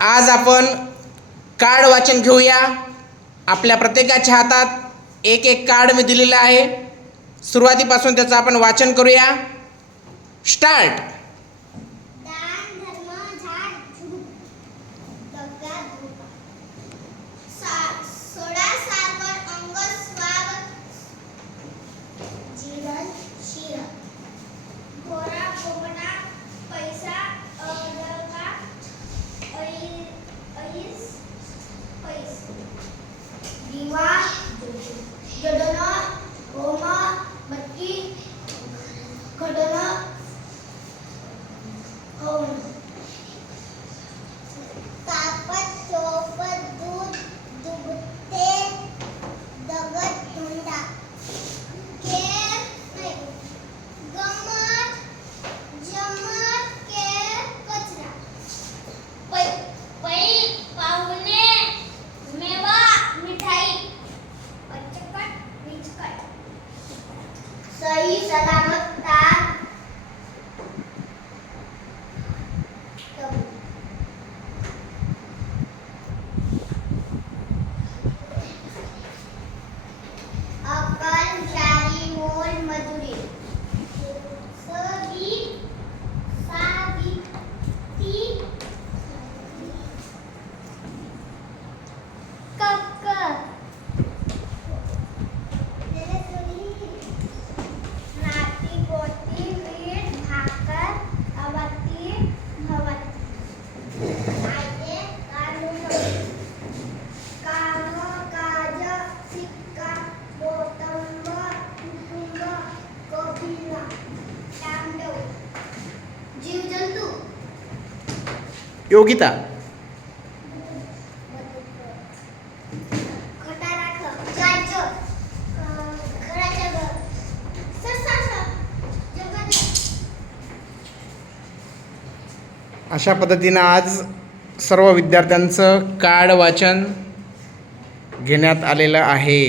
आज आपण कार्ड वाचन घेऊया. आपल्या प्रत्येकाच्या हातात एक एक कार्ड मी दिलेलं आहे. सुरुवातीपासून त्याचं आपण वाचन करूया. स्टार्ट सही सलामत योगिता अशा पद्धतीनं आज सर्व विद्यार्थ्यांचं कार्ड वाचन घेण्यात आलेलं आहे.